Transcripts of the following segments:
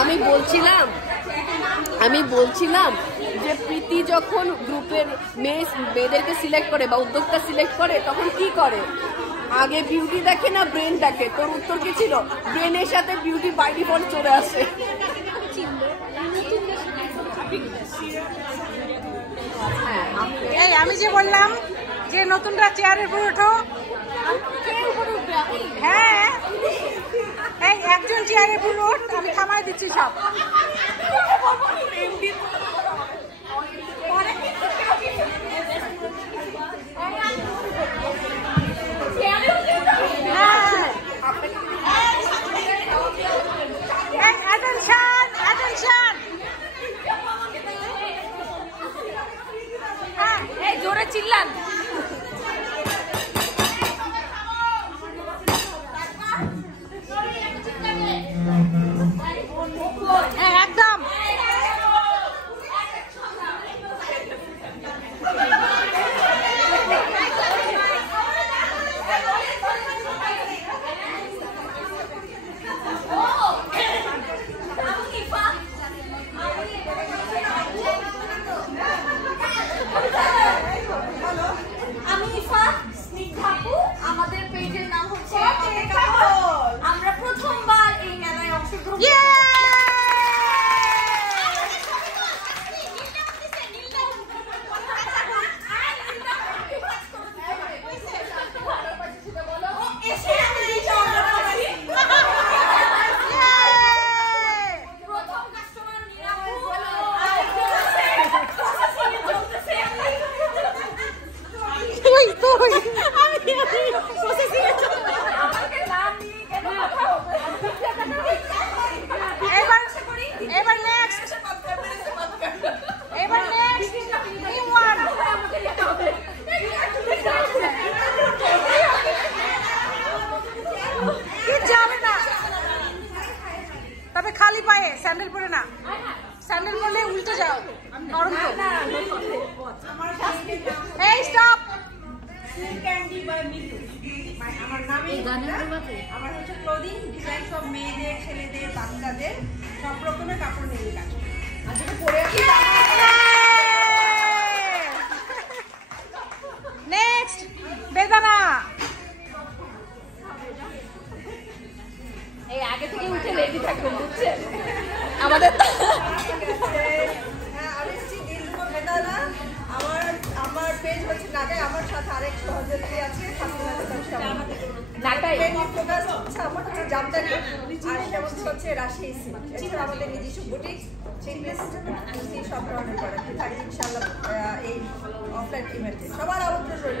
আমি বলছিলাম যে প্রীতি যখন গ্রুপের মেয়েদেরকে সিলেক্ট করে বা উদ্যোক্তা সিলেক্ট করে তখন কি করে? আগে বিউটি দেখে না ব্রেন দেখে? তোর উত্তর কি ছিল? ব্রেনের সাথে বিউটি বাই ডিফল্ট চলে আসে। এই আমি যে বললাম যে নতুনরা চেয়ারের উপর ওঠো, হ্যাঁ এই একজন চেয়ারের উপর ওঠ, আমি থামাই দিচ্ছি সব। জোরে চিল্লান। একদম আমরা প্রথমবার এই মেলায় অংশগ্রহণ খালি পায়ে স্যান্ডেল পরে না, স্যান্ডেল পরলে উল্টে যাও, নরম তো। এই স্টপ। আমার নামে আমার হচ্ছে ক্লোদিং ডিজাইন, সব মেয়েদের, ছেলেদের, বাচ্চাদের সব রকমের কাপড় নিয়ে কাজ। আর যেটা পরে নেক্সট বেদানা। এই আগে থেকে উঠে রেডি থাকবেন, বুঝছেন? আমাদের আমার পেজ হচ্ছে নাগাই, আমার সাথে আরেক সহযোগী আছে আমার হচ্ছে জামদানি, আর এটা হচ্ছে রাজশাহী সিল্ক। এছাড়া আমাদের নিজস্ব বুটিক, সব ধরনের প্রোডাক্ট থাকবে ইনশাআল্লাহ এই অফলাইন ইভেন্টে। সবার আমন্ত্রণ রইল।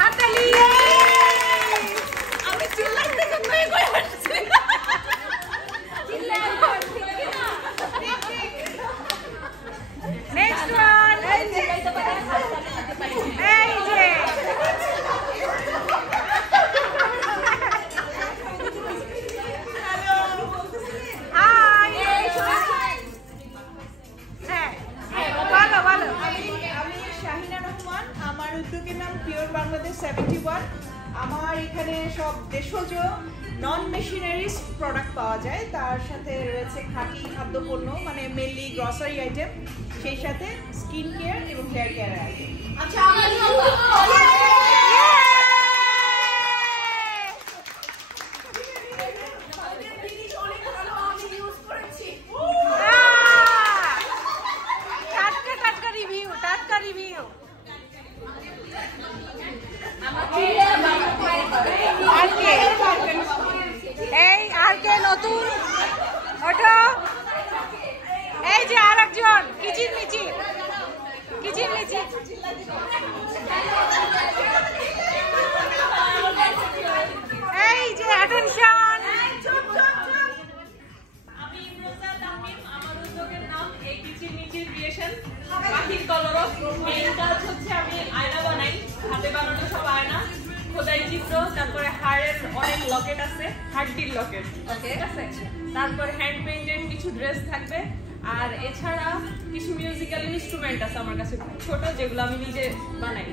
হাততালি। আমি চিল্লাতে কই কই আসছে নেক্সট ওয়ান। এই যে বাংলাদেশ 71। আমার এখানে সব দেশজ নন মেশিনারিজ প্রোডাক্ট পাওয়া যায়, তার সাথে রয়েছে খাঁটি খাদ্যপণ্য মানে মেনলি গ্রসারি আইটেম, সেই সাথে স্কিন কেয়ার এবং হেয়ার কেয়ার আইটেম। আচ্ছা এই আর কে নতুন ওটা? এই যে আর একজন কিচির মিচির এই যে অ্যাটেনশন। আমি ইমরোজা তামিম, আমার উদ্যোগের নাম এই কিচির মিচির ক্রিয়েশন। পাখির কলরব মেইন কাজ হচ্ছে আমি আয়না বানাই, হাতে বানানো সব আয়না, খোদাই চিত্র, তারপরে হাড়ের অনেক লকেট আছে, হাড্ডির লকেট, ঠিক আছে? তারপরে হ্যান্ড পেইন্টেড কিছু ড্রেস থাকবে, আর এছাড়া কিছু মিউজিক্যাল ইনস্ট্রুমেন্ট আছে আমার কাছে খুব ছোট, যেগুলো আমি নিজে বানাই।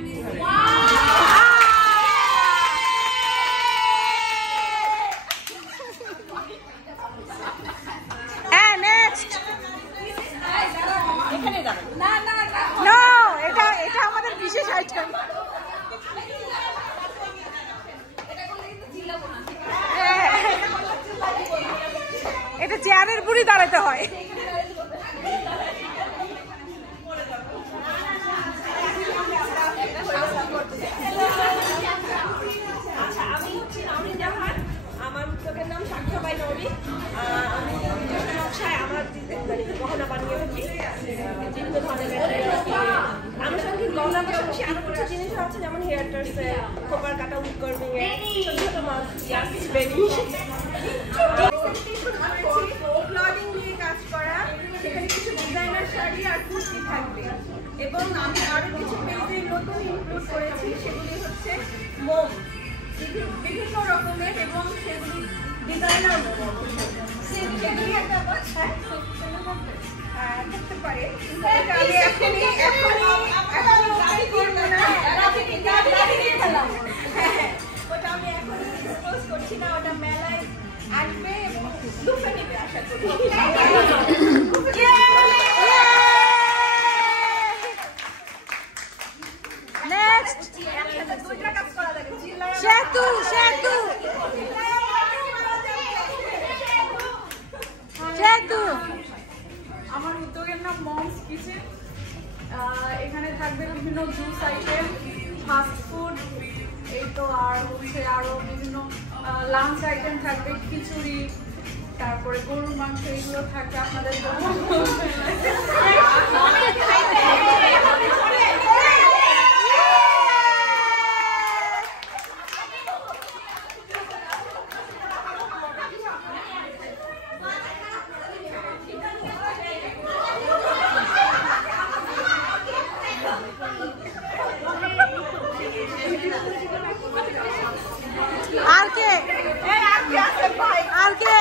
চেয়ারের পুরি দাঁড়াতে হয়। আচ্ছা, আমি হচ্ছি নওরিন জাহান। আমার উদ্যোগের নাম সাক্ষ্যবাই নওরিন। আমি নিজস্ব নকশায় আমার গহনা বানিয়ে থাকি, বিভিন্ন ধরনের আনুষঙ্গিক গহনার পাশাপাশি আরো কিছু জিনিস আছে, যেমন হেয়ার টার্সে, খোপার কাটা, উড কার্ভিং এ, ছোট ছোট মাছ, বেনি ক্লদিং নিয়ে কাজ করা, সেখানে কিছু ডিজাইনার শাড়ি আর কুর্তি থাকবে। এবং আমি আরো কিছু পেজে নতুন ইনক্লুড করেছি, সেগুলি হচ্ছে মোম, বিভিন্ন রকমের, এবং সেগুলি ডিজাইনার মোম। সেগুলি একটা থাকতে পারে, আমি এখনই করবো না, ওটা আমি এখনই ডিসক্লোজ করছি না, ওটা মেলায় আসবে এবং লুফে নেবে আশা করি। নেক্সট দুইটা কাজ করা লাগে, সেতু সেতু সেতু। আমার উদ্যোগের নাম মমস কিচেন। এখানে থাকবে বিভিন্ন জুস আইটেম, ফাস্ট ফুড, এই তো, আর হচ্ছে আরো বিভিন্ন লাঞ্চ আইটেম থাকবে, খিচুড়ি, তারপরে গরুর মাংস, এগুলো থাকবে আপনাদের জন্য। আর কে আর কে?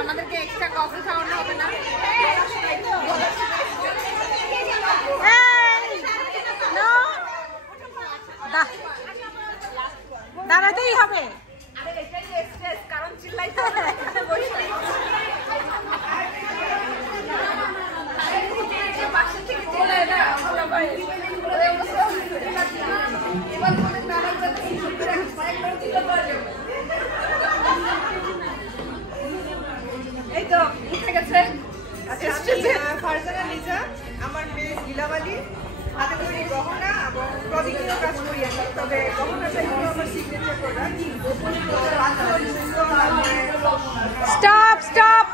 আমাদেরকে এক্সট্রা কফি খাওয়ানো হবে না? দাঁড়াতেই হবে। কারণ চিল্লাইতে হবে না, এখানে বসে পাশে থেকে চিল্লায় না, এই তো উঠে গেছে। ফারজানা লিজা, আমার পেজ গিলাওয়ালি, হাতে তৈরি গহনা এবং প্রদীপীয় কাজ করি আমি। তবে গহনাটা হলো আমার সিগনেচার প্রোডাক্ট। Stop stop.